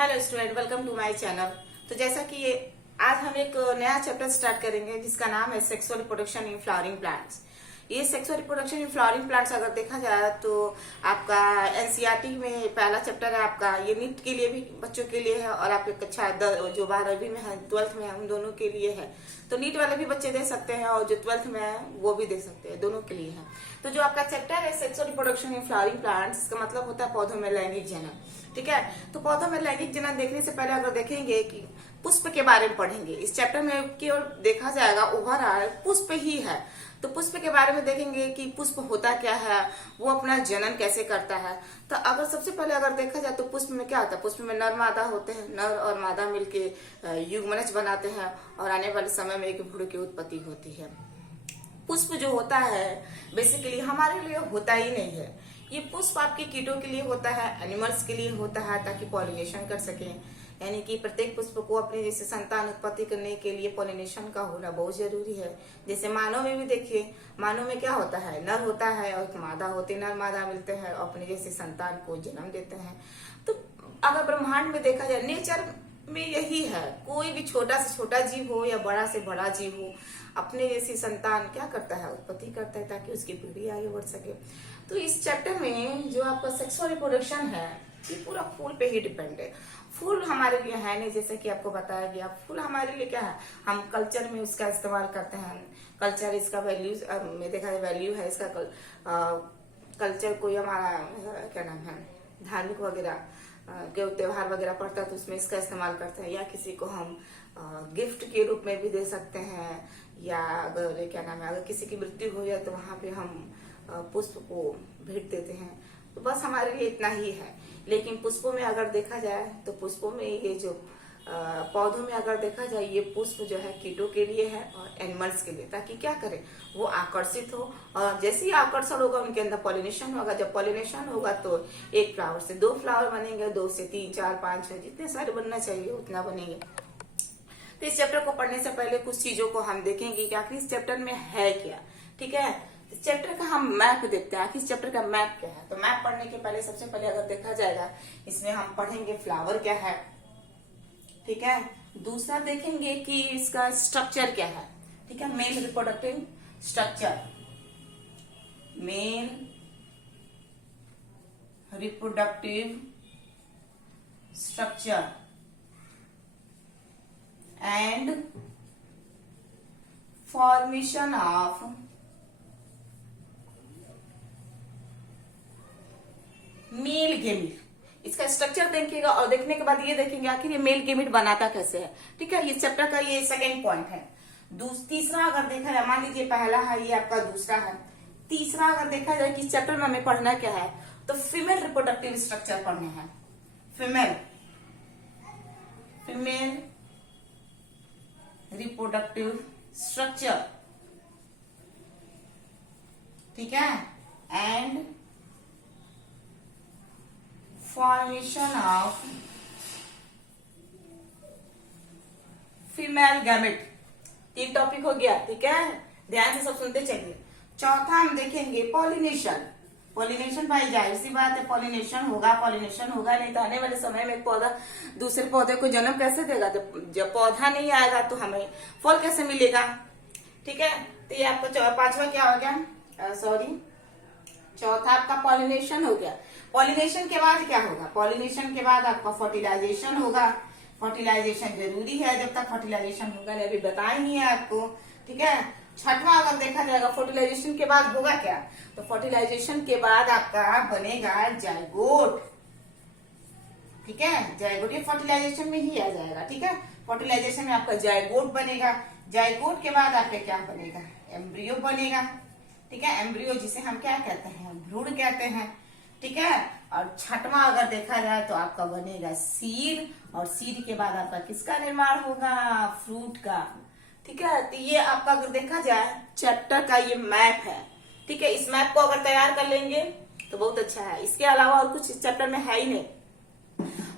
Hello student, welcome to my channel. तो जैसा कि ये आज हम एक नया चैप्टर स्टार्ट करेंगे जिसका नाम है sexual reproduction in flowering plants. ये sexual reproduction in flowering plants अगर देखा जाए तो आपका एनसीईआरटी में पहला चैप्टर है। आपका ये नीट के लिए भी बच्चों के लिए है और आपके कक्षा जो 12वीं में है 12th में है उन दोनों के लिए है। तो नीट वाले भी बच्चे दे सकते हैं और जो 12th में है वो भी दे सकते हैं, दोनों के लिए है। तो जो आपका चैप्टर है sexual reproduction in flowering plants, इसका मतलब होता है पौधों में लैंगिक जनन। ठीक है, तो पौधों में लैंगिक जनन देखने से पहले अगर देखेंगे कि पुष्प के बारे में पढ़ेंगे। इस चैप्टर में की ओर देखा जाएगा ओवरऑल पुष्प ही है। तो पुष्प के बारे में देखेंगे कि पुष्प होता क्या है, वो अपना जनन कैसे करता है। तो अगर सबसे पहले अगर देखा जाए तो पुष्प में क्या होता है, पुष्प में नर मादा होते हैं, नर और मादा मिलके युग्मनज बनाते हैं और आने वाले समय में एक भ्रूण की उत्पत्ति होती है। पुष्प जो होता है बेसिकली हमारे लिए होता ही नहीं है। ये पुष्प आपके कीटों के लिए होता है, एनिमल्स के लिए होता है ताकि पॉलिनेशन कर सके। यानी कि प्रत्येक पुष्प को अपने जैसे संतान उत्पत्ति करने के लिए पॉलिनेशन का होना बहुत जरूरी है। जैसे मानव में भी देखिए, मानव में क्या होता है, नर होता है और एक मादा होती है, नर मादा मिलते हैं और अपने जैसे संतान को जन्म देते हैं। तो अगर ब्रह्मांड में देखा जाए नेचर में यही है, कोई भी छोटा से छोटा जीव हो या बड़ा से बड़ा जीव हो अपने जैसी संतान क्या करता है, उत्पत्ति करता है ताकि उसकी पीढ़ी आगे बढ़ सके। तो इस चैप्टर में जो आपका सेक्सुअल रिप्रोडक्शन है ये पूरा फूल पे ही डिपेंड है। फूल हमारे लिए है नहीं, जैसे कि आपको बताया गया, फूल हमारे लिए क्या है, हम कल्चर में उसका इस्तेमाल करते हैं। कल्चर इसका वैल्यू में देखा जाए वैल्यू है इसका। कल्चर कोई हमारा क्या नाम है, धार्मिक वगैरह के त्योहार वगैरह पड़ता है तो उसमें इसका इस्तेमाल करते हैं, या किसी को हम गिफ्ट के रूप में भी दे सकते हैं, या अगर क्या नाम है अगर किसी की मृत्यु हो जाए तो वहां पे हम पुष्प को भेंट देते हैं। तो बस हमारे लिए इतना ही है। लेकिन पुष्पों में अगर देखा जाए तो पुष्पों में ये जो पौधों में अगर देखा जाए ये पुष्प जो है कीटों के लिए है और एनिमल्स के लिए, ताकि क्या करे वो आकर्षित हो और जैसे ही आकर्षण होगा उनके अंदर पॉलिनेशन होगा। जब पॉलिनेशन होगा तो एक फ्लावर से 2 फ्लावर बनेंगे, 2 से 3 4 5 6 जितने सारे बनना चाहिए उतना बनेंगे। तो इस चैप्टर को पढ़ने से पहले कुछ चीजों को हम देखेंगे कि आखिर इस चैप्टर में है क्या। ठीक है, इस चैप्टर का हम मैप देखते हैं, आखिर इस चैप्टर का मैप क्या है। तो मैप पढ़ने के पहले सबसे पहले अगर देखा जाएगा इसमें हम पढ़ेंगे फ्लावर क्या है। ठीक है, दूसरा देखेंगे कि इसका स्ट्रक्चर क्या है। ठीक है, male reproductive structure, male reproductive structure and formation of male gamete. इसका स्ट्रक्चर देखेगा और देखने के बाद ये देखेंगे आखिर ये मेल गेमिट बनाता कैसे है। ठीक है, इस चैप्टर का ये सेकेंड पॉइंट है। तीसरा अगर देखा जाए, मान लीजिए पहला है ये आपका, दूसरा है, तीसरा अगर देखा जाए कि इस चैप्टर में हमें पढ़ना क्या है तो फीमेल रिप्रोडक्टिव स्ट्रक्चर पढ़ने हैं। फीमेल रिप्रोडक्टिव स्ट्रक्चर, ठीक है, and formation of female gamete. 3 topic हो गया। ठीक है, ध्यान से सब सुनते चलिए। चौथा हम देखेंगे पॉलिनेशन। पॉलिनेशन भाई जाहिर सी बात है पॉलिनेशन होगा, पॉलिनेशन होगा नहीं तो आने वाले समय में एक पौधा दूसरे पौधे को जन्म कैसे देगा। जब पौधा नहीं आएगा तो हमें फल कैसे मिलेगा। ठीक है, तो ये आपका पांचवा क्या हो गया, चौथा आपका पॉलिनेशन हो गया। पॉलिनेशन के बाद क्या होगा, पॉलिनेशन के बाद आपका फर्टिलाइजेशन होगा। फर्टिलाइजेशन जरूरी है, जब तक फर्टिलाइजेशन होगा अभी बताएंगे आपको। ठीक है, छठवां अगर देखा जाएगा फर्टिलाइजेशन के बाद होगा क्या, तो फर्टिलाइजेशन के बाद आपका बनेगा जाइगोट। ठीक है, जाइगोट ये फर्टिलाइजेशन में ही आ जाएगा। ठीक है, फर्टिलाइजेशन में आपका जाइगोट बनेगा। जाइगोट के बाद आपका क्या बनेगा, एम्ब्रियो बनेगा। ठीक है, एम्ब्रियो जिसे हम क्या कहते हैं, भ्रूण कहते हैं। ठीक है, और छठवां अगर देखा जाए तो आपका बनेगा सीड, और सीड के बाद आपका किसका निर्माण होगा, फ्रूट का। ठीक है, तो ये आपका अगर देखा जाए चैप्टर का ये मैप है। ठीक है, इस मैप को अगर तैयार कर लेंगे तो बहुत अच्छा है। इसके अलावा और कुछ इस चैप्टर में है ही नहीं।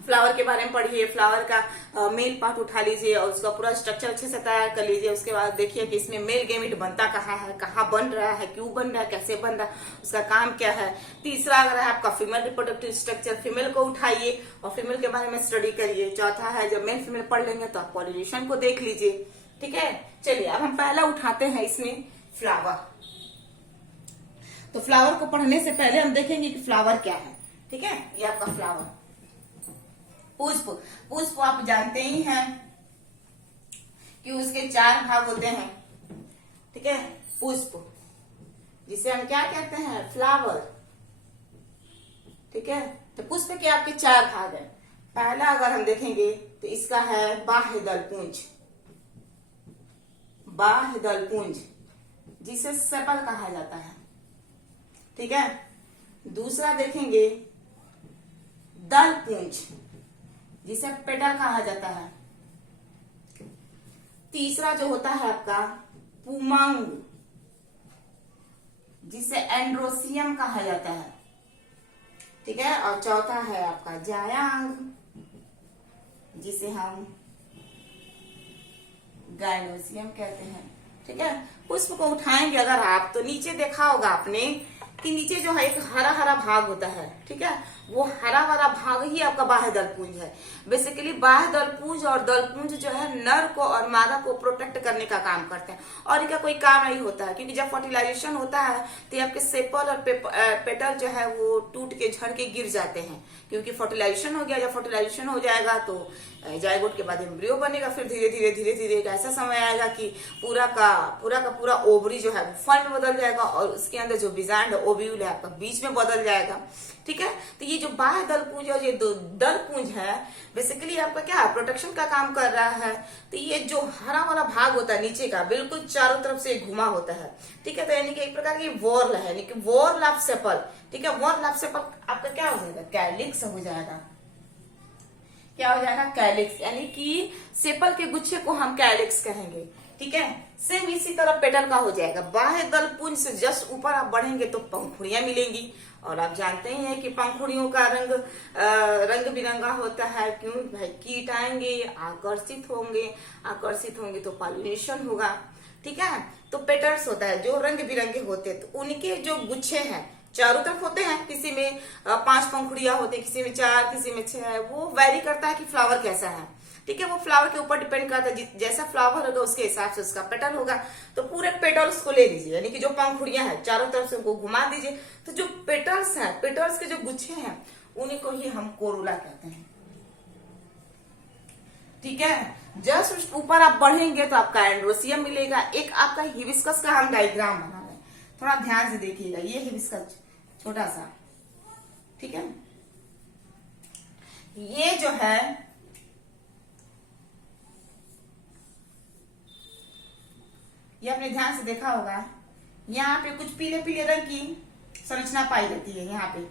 फ्लावर के बारे में पढ़िए, फ्लावर का मेल पार्ट उठा लीजिए और उसका पूरा स्ट्रक्चर अच्छे से तैयार कर लीजिए। उसके बाद देखिए कि इसमें मेल गेमिट बनता कहाँ है, कहाँ बन रहा है, क्यों बन रहा है, कैसे बन रहा है, उसका काम क्या है। तीसरा अगर है आपका फीमेल रिप्रोडक्टिव स्ट्रक्चर, फीमेल को उठाइए और फीमेल के बारे में स्टडी करिए। चौथा है जब मेल फीमेल पढ़ लेंगे तो आप पॉलिनेशन को देख लीजिए। ठीक है, चलिए अब हम पहला उठाते हैं इसमें फ्लावर। तो फ्लावर को पढ़ने से पहले हम देखेंगे कि फ्लावर क्या है। ठीक है, ये आपका फ्लावर। पुष्प, पुष्प आप जानते ही हैं कि उसके 4 भाग होते हैं। ठीक है, पुष्प जिसे हम क्या कहते हैं, फ्लावर। ठीक है, तो पुष्प के आपके 4 भाग हैं। पहला अगर हम देखेंगे तो इसका है बाह्य दल पुंज, बाह्य दल पुंज जिसे सेपल कहा जाता है। ठीक है, दूसरा देखेंगे दल पुंज जिसे पेटल कहा जाता है। तीसरा जो होता है आपका पुमंग जिसे एंड्रोसियम कहा जाता है। ठीक है, और चौथा है आपका जायांग जिसे हम गायनोसियम कहते हैं। ठीक है, पुष्प को उठाएंगे अगर आप तो नीचे देखा होगा आपने कि नीचे जो है एक हरा हरा भाग होता है। ठीक है, वो हरा हरा भाग ही आपका बाह्य दलपुंज है। बेसिकली बाह्य दलपुंज और दलपुंज जो है नर को और मादा को प्रोटेक्ट करने का काम करते हैं और इनका कोई काम नहीं होता है, क्योंकि जब फर्टिलाइजेशन होता है तो आपके सेपल और पेटल जो है वो टूट के झड़ के गिर जाते हैं, क्योंकि फर्टिलाइजेशन हो गया। जब फर्टिलाइजेशन हो जाएगा तो जायगोट के बाद एम्ब्रियो बनेगा, फिर धीरे धीरे धीरे धीरे एक ऐसा समय आएगा कि पूरा का पूरा ओवरी जो है वो फल में बदल जाएगा और उसके अंदर जो बीजांड ओव्यूल है आपका बीच में बदल जाएगा। ठीक है, तो ये जो बाह्य दलपुंज और ये दलपुंज है बेसिकली आपका क्या प्रोटेक्शन का काम कर रहा है। तो ये जो हरा वाला भाग होता है नीचे का बिल्कुल चारों तरफ से घुमा होता है। ठीक है, तो यानी कि एक प्रकार की वॉर्ल है, यानी कि वॉर्ल ऑफ सेपल। ठीक है, वॉर्ल ऑफ सेपल आपका क्या हो जाएगा, कैलिक्स हो जाएगा। क्या हो जाएगा, कैलिक्स, यानी कि सेपल के गुच्छे को हम कैलिक्स कहेंगे। ठीक है, सेम इसी तरह पेटल का हो जाएगा। बाह्य दलपुंज से जस्ट ऊपर आप बढ़ेंगे तो पंखुड़ियां मिलेंगी और आप जानते ही हैं कि पंखुड़ियों का रंग बिरंगा होता है। क्यों भाई, कीट आएंगे, आकर्षित होंगे तो पॉलिनेशन होगा। ठीक है, तो पेटल्स होता है जो रंग बिरंगे होते हैं, तो उनके जो गुच्छे हैं चारों तरफ होते हैं। किसी में 5 पंखुड़ियां होती है, किसी में 4, किसी में 6, वो वैरी करता है कि फ्लावर कैसा है। ठीक है, वो फ्लावर के ऊपर डिपेंड करता है, जैसा फ्लावर होगा उसके हिसाब से उसका पेटल होगा। तो पूरे पेटल्स को ले लीजिए, यानी कि जो पंखुड़ियां हैं चारों तरफ से उनको घुमा दीजिए, तो जो पेटल्स हैं, पेटल्स के जो गुच्छे हैं उन्हीं को ही हम कोरोला कहते हैं। ठीक है, जस्ट ऊपर आप बढ़ेंगे तो आपका एंड्रोसियम मिलेगा। एक आपका हिबिस्कस का हम डायग्राम बना रहे हैं, थोड़ा ध्यान से देखिएगा। ये हिबिस्कस छोटा सा, ठीक है, ये जो है ये आपने ध्यान से देखा होगा, यहाँ पे कुछ पीले पीले रंग की संरचना पाई जाती है। यहाँ पे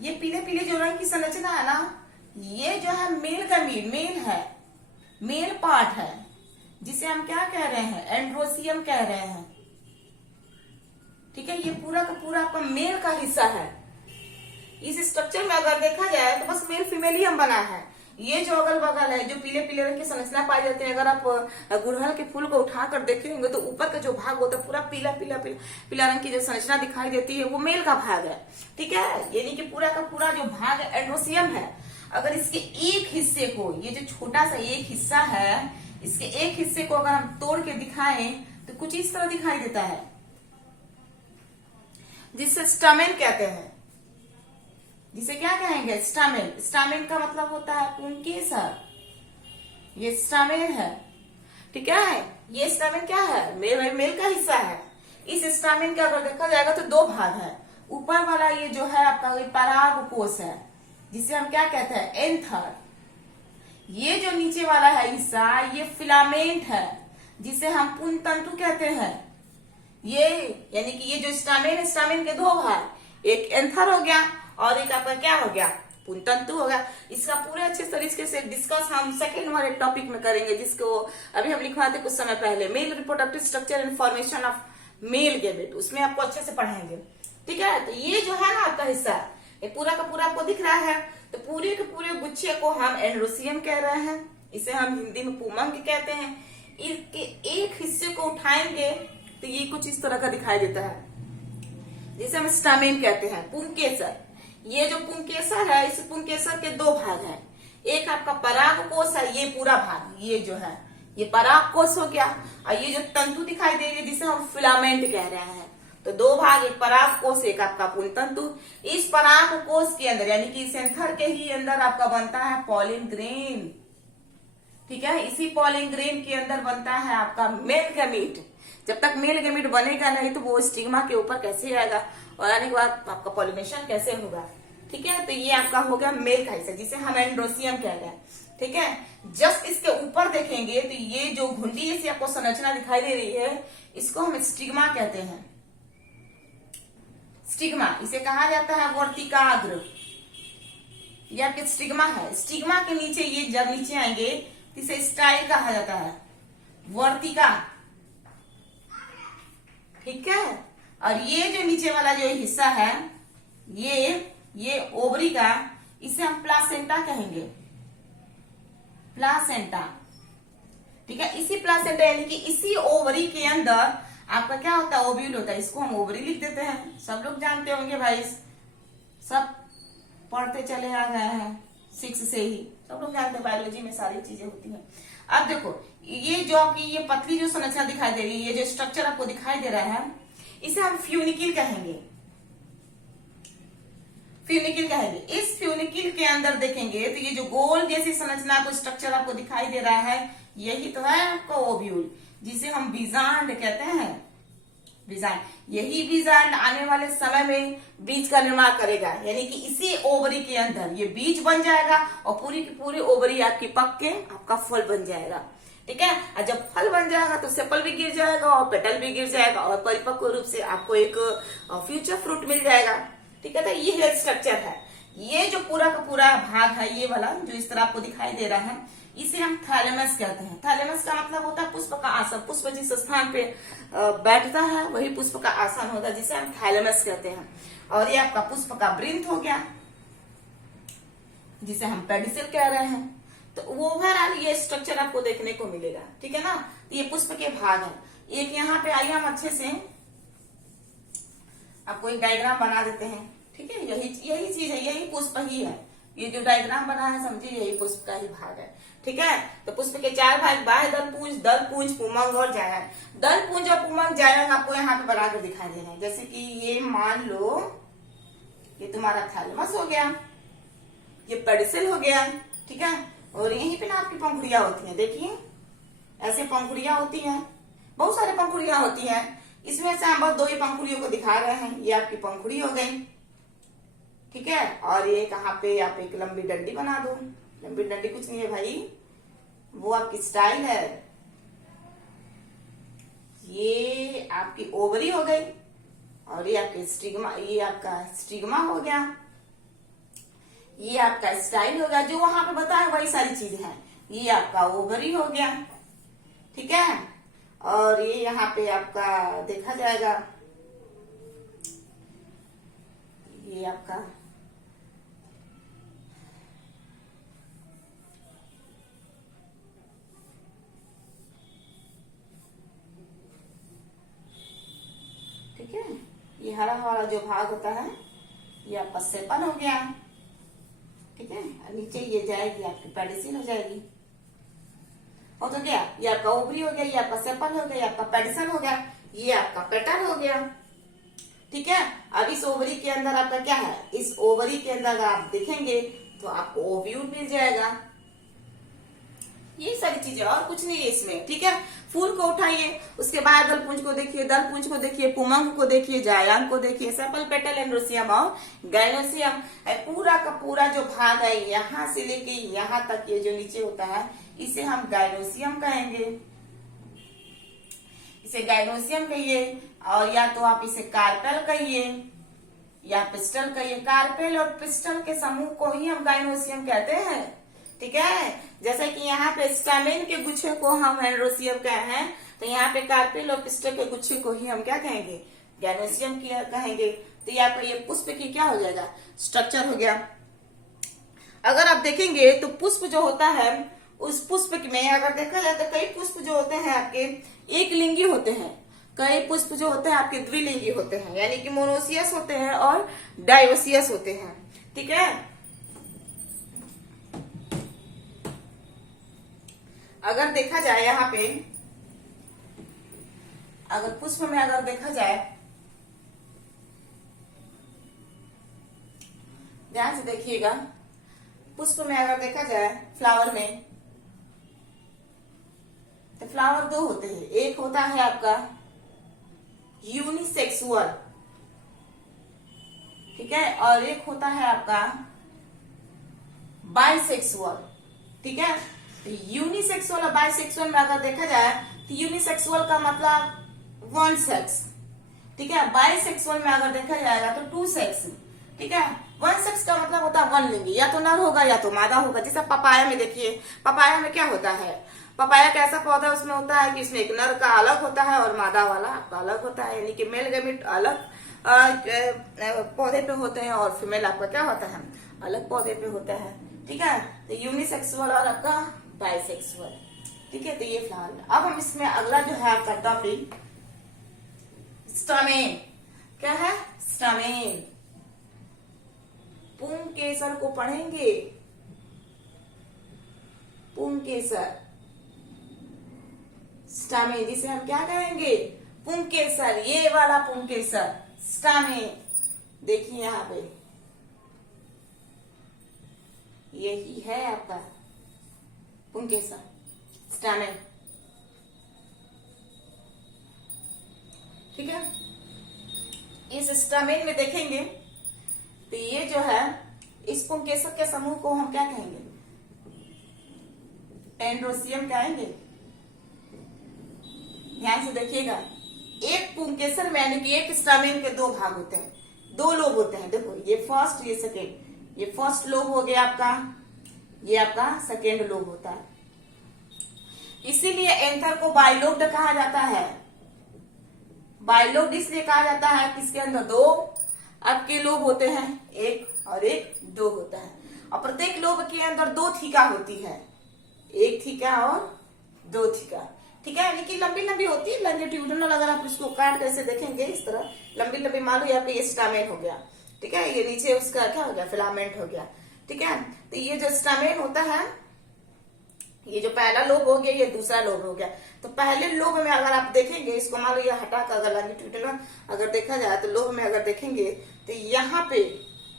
ये पीले पीले जो रंग की संरचना है ना, ये जो है मेल का मेल है, मेल पार्ट है, जिसे हम क्या कह रहे हैं, एंड्रोसियम कह रहे हैं। ठीक है, ये पूरा का पूरा आपका मेल का हिस्सा है। इस स्ट्रक्चर में अगर देखा जाए तो बस मेल फीमेल ही हम बना है। ये जो अगल बगल है, जो पीले पीले रंग की संरचना पाई जाती है, अगर आप गुड़हल के फूल को उठाकर देखे होंगे तो ऊपर का जो भाग होता है पूरा पीला पीला पीला पीला रंग की जो संरचना दिखाई देती है वो मेल का भाग है। ठीक है, यानी कि पूरा का पूरा जो भाग एंड्रोसियम है। अगर इसके एक हिस्से को, ये जो छोटा सा एक हिस्सा है, इसके एक हिस्से को अगर हम तोड़ के दिखाएं तो कुछ इस तरह दिखाई देता है, जिसे स्टमेन कहते हैं। जिसे क्या कहेंगे, स्टामेन। स्टामेन का मतलब होता है पुंकेसर, ये स्टामेन है। ठीक है, ये स्टामेन क्या है, मेल का हिस्सा है। इस स्टामेन का अगर देखा जाएगा तो 2 भाग है। ऊपर वाला ये जो है आपका परागकोश है, जिसे हम क्या कहते हैं, एंथर। ये जो नीचे वाला है हिस्सा, ये फिलामेंट है, जिसे हम पुंतंतु कहते हैं। ये यानी कि ये जो स्टामेन के 2 भाग, एक एंथर हो गया और एक आपका क्या हो गया, पुंतंतु हो गया। इसका पूरे अच्छे तरीके से डिस्कस हम सेकेंड वाले टॉपिक में करेंगे, जिसको अभी हम लिखवाते कुछ समय पहले, male reproductive structure and formation of male gamete, उसमें आपको अच्छे से पढ़ाएंगे। ठीक है, तो ये जो है ना आपका हिस्सा, ये पूरा का पूरा आपको दिख रहा है। तो पूरे के पूरे गुच्छे को हम एंड्रोसियम कह रहे हैं, इसे हम हिंदी में पुमंग कहते हैं। इसके एक हिस्से को उठाएंगे तो ये कुछ इस तरह का दिखाई देता है, जिसे हम स्टामेन कहते हैं, पुंकेसर। ये जो पुंकेसर है, इस पुंकेसर के दो भाग हैं, एक आपका पराग कोश है, ये पूरा भाग ये जो है ये पराग कोश हो गया, और ये जो तंतु दिखाई दे रही है जिसे हम फिलामेंट कह रहे हैं। तो दो भाग, एक पराग कोश एक आपका पुंज तंतु। इस पराग कोश के अंदर यानी कि सेंथर के ही अंदर आपका बनता है पॉलिन ग्रेन, ठीक है। इसी पॉलिन ग्रेन के अंदर बनता है आपका मेल गैमीट। जब तक मेल गैमीट बनेगा नहीं तो वो स्टिग्मा के ऊपर कैसे आएगा, और आने के बाद आपका पॉलिनेशन कैसे होगा, ठीक है। तो ये आपका हो गया मेल का हिस्सा, जिसे हम एंड्रोसियम कह रहे हैं, ठीक है। जस्ट इसके ऊपर देखेंगे तो ये जो घुंडी जैसी आपको संरचना दिखाई दे रही है, इसको हम स्टिग्मा कहते हैं। स्टिग्मा इसे कहा जाता है वर्तिकाग्र, ये आपके स्टिग्मा है। स्टिग्मा के नीचे ये जब नीचे आएंगे इसे स्टाइल कहा जाता है, वर्तिका, ठीक है। और ये जो नीचे वाला जो हिस्सा है ये ओवरी का, इसे हम प्लासेंटा कहेंगे, प्लासेंटा, ठीक है। इसी प्लासेंटा यानी कि इसी ओवरी के अंदर आपका क्या होता है, ओव्यूल होता है, इसको हम ओवरी लिख देते हैं। सब लोग जानते होंगे भाई, सब पढ़ते चले आ गए हैं 6 से ही, सब लोग जानते हैं, बायोलॉजी में सारी चीजें होती हैं। अब देखो ये जो आपकी ये पतली जो संरचना दिखाई दे रही है, ये जो स्ट्रक्चर आपको दिखाई दे रहा है, इसे हम फ्यूनिकिल कहेंगे, फ्यूनिकिल कहेंगे। इस फ्यूनिकिल के अंदर देखेंगे तो ये जो गोल जैसी संरचना को स्ट्रक्चर आपको दिखाई दे रहा है, यही तो है आपका ओव्यूल, जिसे हम बीजांड कहते हैं, बीजांड। यही बीजांड आने वाले समय में बीज का निर्माण करेगा, यानी कि इसी ओवरी के अंदर ये बीज बन जाएगा और पूरी की पूरी ओवरी आपकी पक के आपका फल बन जाएगा, ठीक है। और जब फल बन जाएगा तो सेपल भी गिर जाएगा और पेटल भी गिर जाएगा और परिपक्व रूप से आपको एक फ्यूचर फ्रूट मिल जाएगा, ठीक है। तो ये हेल्थ स्ट्रक्चर है। ये जो पूरा का पूरा भाग है, ये वाला जो इस तरह आपको दिखाई दे रहा है, इसे हम थैलेमस कहते हैं। थैलेमस का मतलब होता है पुष्प का आसन, पुष्प जिस स्थान पे बैठता है वही पुष्प का आसन होता है, जिसे हम थैलेमस कहते हैं। और ये आपका पुष्प का वृंत हो गया, जिसे हम पेडिसिल कह रहे हैं। तो ओवरऑल ये स्ट्रक्चर आपको देखने को मिलेगा, ठीक है ना। तो ये पुष्प के भाग है। एक यहाँ पे आइए हम अच्छे से आपको एक डायग्राम बना देते हैं, ठीक है। यही चीज है, यही पुष्प ही है। ये जो डायग्राम बना है समझिए यही पुष्प का ही भाग है, ठीक है। तो पुष्प के 4 भाग, बाह्य दल पुंज, पुमंग और जायंग। दल पुंज और पुमंग जायंग आपको यहाँ पे बराबर दिखाई दे रहे हैं। जैसे कि ये मान लो ये तुम्हारा थैलेमस हो गया, ये पेडिसिल हो गया, ठीक है। और यहीं पे ना आपकी पंखुड़ियां होती हैं, देखिए ऐसे पंखुड़ियां होती हैं, बहुत सारे पंखुड़ियां होती हैं। इसमें से हम बस 2 ही पंखुड़ियों को दिखा रहे हैं। ये आपकी पंखुड़ी हो गई, ठीक है। और ये कहाँ पे आप एक लंबी डंडी बना दो, लंबी डंडी कुछ नहीं है भाई, वो आपकी स्टाइल है। ये आपकी ओवरी हो गई और ये आपकी स्टिग्मा, ये आपका स्टिग्मा हो गया, ये आपका स्टाइल हो गया, जो वहां पे बताया वही सारी चीजें हैं। ये आपका ओवरी हो गया, ठीक है। और ये यहाँ पे आपका देखा जाएगा, ये आपका ठीक है। ये हरा हरा जो भाग होता है ये आपका सेपल हो गया, ठीक है। नीचे ये जाएगी आपकी पेडिसिल हो जाएगी, और तो क्या, ये आपका ओवरी हो गया, ये आपका सेपल हो गया, ये आपका पेडिसल हो गया, ये आपका पेटल हो गया, ठीक है। अब इस ओवरी के अंदर आपका क्या है, इस ओवरी के अंदर अगर आप देखेंगे तो आपको ओव्यूल मिल जाएगा। ये सारी चीजें और कुछ नहीं है इसमें, ठीक है। फूल को उठाइए, उसके बाद दल पुंज को देखिए, दल पुंज को देखिए, पुमंग को देखिए, जायांग को देखिए, सेपल, पेटल, एंड्रोसियम और गाइनोसियम। पूरा का पूरा जो भाग है यहाँ से लेके यहाँ तक, ये जो नीचे होता है इसे हम गाइनोसियम कहेंगे, इसे गाइनोसियम कहिए। और या तो आप इसे कार्पेल कहिए या पिस्टल कहिए। कार्पेल और पिस्टल के समूह को ही हम गाइनोसियम कहते हैं, ठीक है। जैसे कि यहाँ पे स्टामेन के गुच्छे को हम एंड्रोसियम कहे हैं, तो यहाँ पे कार्पेल और पिस्टल के गुच्छे को ही हम क्या कहेंगे, गाइनोसियम कहेंगे। तो ये आपका ये पुष्प की क्या हो जाएगा, स्ट्रक्चर हो गया। अगर आप देखेंगे तो पुष्प जो होता है, उस पुष्प में अगर देखा जाए तो कई पुष्प जो होते हैं आपके एक लिंगी होते हैं, कई पुष्प जो होते हैं आपके द्विलिंगी होते हैं, यानी कि मोनोसियस होते हैं और डायोसियस होते हैं। ठीक है, अगर देखा जाए यहाँ पे, अगर पुष्प में अगर देखा जाए, ध्यान से देखिएगा, पुष्प में अगर देखा जाए फ्लावर में, तो फ्लावर दो होते हैं, एक होता है आपका यूनिसेक्सुअल, ठीक है, और एक होता है आपका बाइसेक्सुअल। ठीक है, तो यूनिसेक्सुअल और बाइसेक्सुअल में अगर देखा जाए तो यूनिसेक्सुअल का मतलब वन सेक्स, ठीक है, बाइसेक्सुअल में अगर देखा जाएगा तो टू सेक्स। ठीक है, वन सेक्स का मतलब होता है वन लिंगी, या तो नर होगा या तो मादा होगा। जैसे पपाया में देखिए, पपाया में क्या होता है, पपाया का ऐसा पौधा उसमें होता है कि इसमें एक नर का अलग होता है और मादा वाला आपका अलग होता है, यानी कि मेल गैमेट अलग पौधे पे होते हैं और फीमेल आपका क्या होता है, अलग पौधे पे होता है। ठीक है, तो यूनिसेक्सुअल और आपका बाइसेक्सुअल। ठीक है, तो ये फ्लावर। अब हम इसमें अगला जो है आपका टॉपिक स्टामेन, क्या है, स्टामेन। पुंकेसर को पढ़ेंगे, पुंकेसर, स्टामेन, जिसे हम क्या कहेंगे, पुंकेसर, ये वाला पुंकेसर, स्टामेन। देखिए यहाँ पे यही है आपका पुंकेसर, स्टामेन। ठीक है, इस स्टामेन में देखेंगे तो ये जो है, इस पुंकेसर के समूह को हम क्या कहेंगे, एंड्रोसियम कहेंगे। ध्यान से देखिएगा, एक पुंकेसर में यानी कि एक स्टामेन के दो भाग होते हैं, दो लोब होते हैं। देखो ये फर्स्ट, ये सेकेंड, ये फर्स्ट लोब हो गया आपका, ये आपका सेकेंड लोब होता है। इसीलिए एंथर को बाइलोब्ड कहा जाता है। बाइलोब्ड इसलिए कहा जाता है कि इसके अंदर दो आपके लोब होते हैं, एक और एक दो होता है, और प्रत्येक लोब के अंदर दो थीका होती है, एक थीका और दो थीका। ठीक है, यानी कि लंबी लंबी होती है, लॉन्जिट्यूडिनल। अगर आप इसको काट कैसे देखेंगे इस तरह लंबी लंबी, मान लो यहाँ पे ये स्टामेन हो गया, ठीक है, ये नीचे उसका क्या हो गया, फिलामेंट हो गया। ठीक है, तो ये जो स्टामेन होता है, ये जो पहला लोब हो गया, ये दूसरा लोब हो गया। तो पहले लोब में अगर आप देखेंगे, इसको मान लो ये हटा कर अगर लॉन्जिट्यूडिनल अगर देखा जाए तो लोब में अगर देखेंगे तो यहाँ पे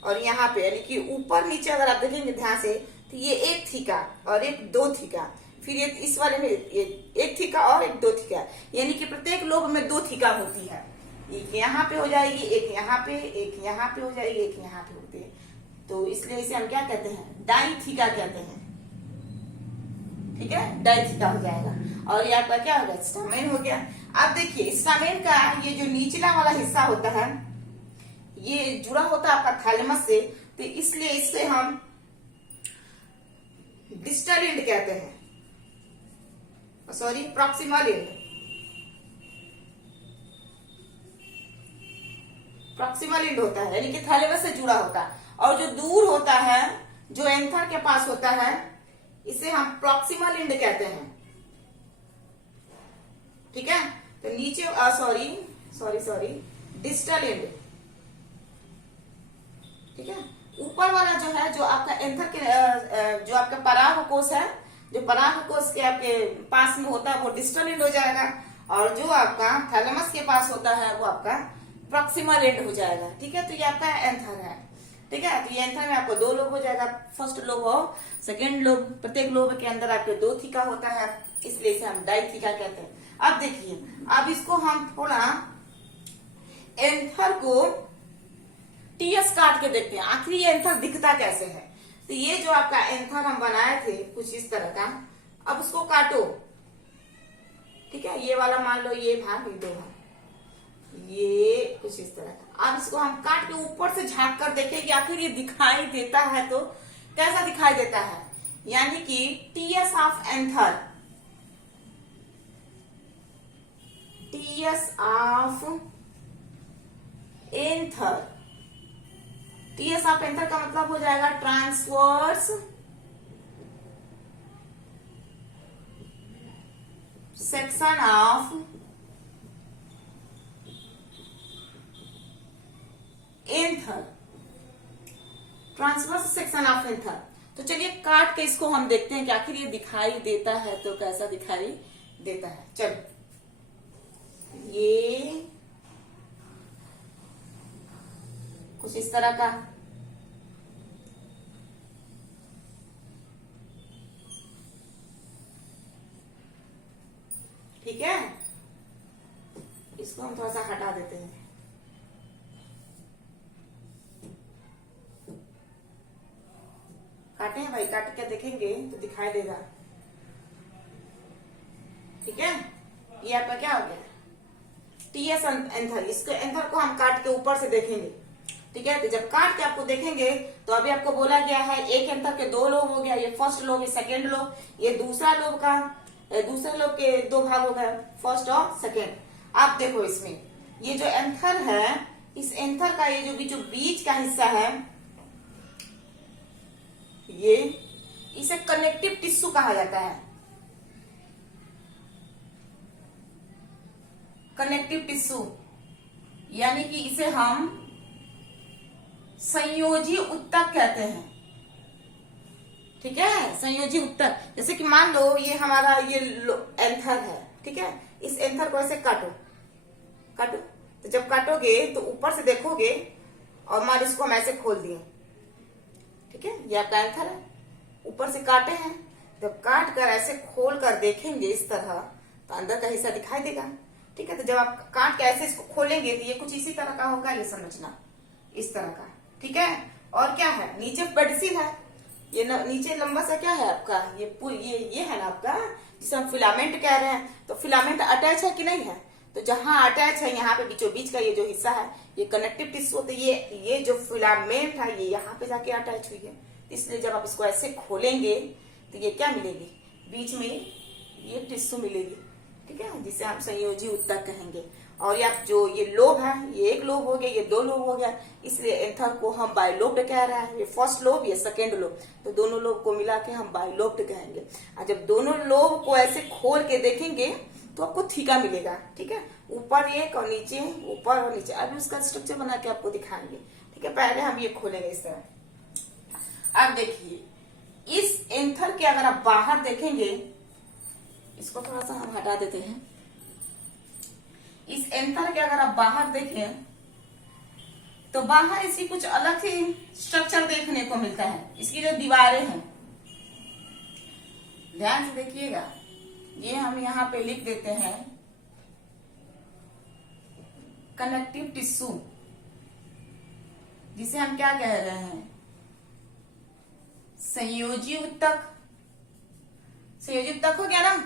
और यहाँ पे, यानी कि ऊपर नीचे अगर आप देखेंगे ध्यान से, तो ये एक थीका और एक दो थीका, फिर ये इस वाले में एक थीका और एक दो थीका, यानी कि प्रत्येक लोब में दो थीका होती है। एक यहाँ पे हो जाएगी, एक यहाँ पे, एक यहाँ पे हो जाएगी, एक यहाँ पे होती है। तो इसलिए इसे हम क्या कहते हैं, डाइथीका कहते हैं। ठीक है, डाइथीका हो जाएगा। और ये आपका क्या हो गया, स्टामेन हो गया। अब देखिए स्टामेन का ये जो निचला वाला हिस्सा होता है, ये जुड़ा होता है आपका थैलेमस से, तो इसलिए इससे हम डिस्टल एंड कहते हैं, sorry proximal and, proximal and होता है, यानी कि थैलेमस से जुड़ा होता है। और जो दूर होता है, जो एंथर के पास होता है, इसे हम प्रॉक्सिमल एंड कहते हैं। ठीक है, तो नीचे सॉरी डिस्टल एंड। ठीक है, ऊपर वाला जो है, जो आपका एंथर के जो आपका परागकोश है, जो परागकोश के आपके पास में होता है वो डिस्टल एंड हो जाएगा, और जो आपका थैलेमस के पास होता है वो आपका प्रॉक्सिमल एंड हो जाएगा। ठीक है, तो ये आपका एंथर है। ठीक है, तो ये एंथर में आपको दो लोब हो जाएगा, फर्स्ट लोब और सेकेंड लोब। प्रत्येक लोब के अंदर आपके दो थीका होता है, इसलिए इसे हम डाइथीका कहते हैं। अब देखिए, अब इसको हम थोड़ा एंथर को टीएस काट के देखते हैं, आखिर ये एंथर दिखता कैसे है। तो ये जो आपका एंथर हम बनाए थे कुछ इस तरह का, अब उसको काटो। ठीक है, ये वाला मान लो ये भाग, ये दो भाग, ये कुछ इस तरह का। अब इसको हम काट के ऊपर से झांक कर देखें कि आखिर ये दिखाई देता है तो कैसा दिखाई देता है, यानी कि TS of anther, TS of anther, TS of anther का मतलब हो जाएगा transverse section of anther, transverse section of anther. तो चलिए काट के इसको हम देखते हैं कि आखिर ये दिखाई देता है तो कैसा दिखाई देता है। चलो ये कुछ इस तरह का, ठीक है। इसको हम थोड़ा सा हटा देते हैं। काटे हैं भाई, काट के देखेंगे तो दिखाई देगा, ठीक है। ये आपका क्या हो गया, टीएस एंथर। इसके एंथर को हम काट के ऊपर से देखेंगे, ठीक है। तो जब काट के आपको देखेंगे तो अभी आपको बोला गया है एक एंथर के दो लोब हो गया, ये फर्स्ट लोब, ये सेकेंड लोब, ये दूसरा लोब का, दूसरे लोब के दो भाग हो गए, फर्स्ट और सेकेंड। आप देखो इसमें ये जो एंथर है, इस एंथर का ये जो बीच का हिस्सा है, ये इसे कनेक्टिव टिश्यू कहा जाता है। कनेक्टिव टिश्यू यानी कि इसे हम संयोजी उत्तक कहते हैं, ठीक है। संयोजी उत्तक, जैसे कि मान लो ये हमारा ये एंथर है, ठीक है। इस एंथर को ऐसे काटो, काटो, तो जब काटोगे तो ऊपर से देखोगे और मान इसको हम ऐसे खोल दिए, ठीक है। ये आपका एंथर है, ऊपर से काटे हैं, जब काट कर ऐसे खोल कर देखेंगे इस तरह तो अंदर का हिस्सा दिखाई देगा, ठीक है। तो जब आप काट के ऐसे इसको खोलेंगे तो ये कुछ इसी तरह का होगा, ये समझना, इस तरह का, ठीक है। और क्या है, नीचे पेडसिल है, ये नीचे लंबा सा क्या है आपका, ये है ना आपका, जिसे हम फिलामेंट कह रहे हैं। तो फिलामेंट अटैच है कि नहीं है, तो जहां अटैच है यहाँ पे बीचों बीच का ये जो हिस्सा है ये कनेक्टिव टिश्यू, तो ये जो फिलामेंट है ये यहाँ पे जाके अटैच हुई है। इसलिए जब आप इसको ऐसे खोलेंगे तो ये क्या मिलेगी, बीच में ये टिश्यू मिलेगी, ठीक है, जिसे हम संयोजी उत्तक कहेंगे। और ये आप जो ये लोब है, ये एक लोब हो गया, ये दो लोब हो गया, इसलिए एंथर को हम बाइलोब्ड कह रहे हैं। ये फर्स्ट लोब, ये सेकेंड लोब, तो दोनों लोब को मिला के हम बाइलोब्ड कहेंगे। और जब दोनों लोब को ऐसे खोल के देखेंगे तो आपको थीका मिलेगा, ठीक है। ऊपर एक और नीचे, ऊपर और नीचे। अभी उसका स्ट्रक्चर बना के आपको दिखाएंगे, ठीक है। पहले हम ये खोलेंगे इस तरह। अब देखिए इस एंथर के अगर आप बाहर देखेंगे, इसको थोड़ा सा हम हटा देते हैं। इस एंथर के अगर आप बाहर देखें तो बाहर इसकी कुछ अलग ही स्ट्रक्चर देखने को मिलता है। इसकी जो दीवारें हैं, ध्यान से देखिएगा, ये हम यहाँ पे लिख देते हैं कनेक्टिव टिश्यू, जिसे हम क्या कह रहे हैं, संयोजी उत्तक। संयोजी उत्तक हो गया ना।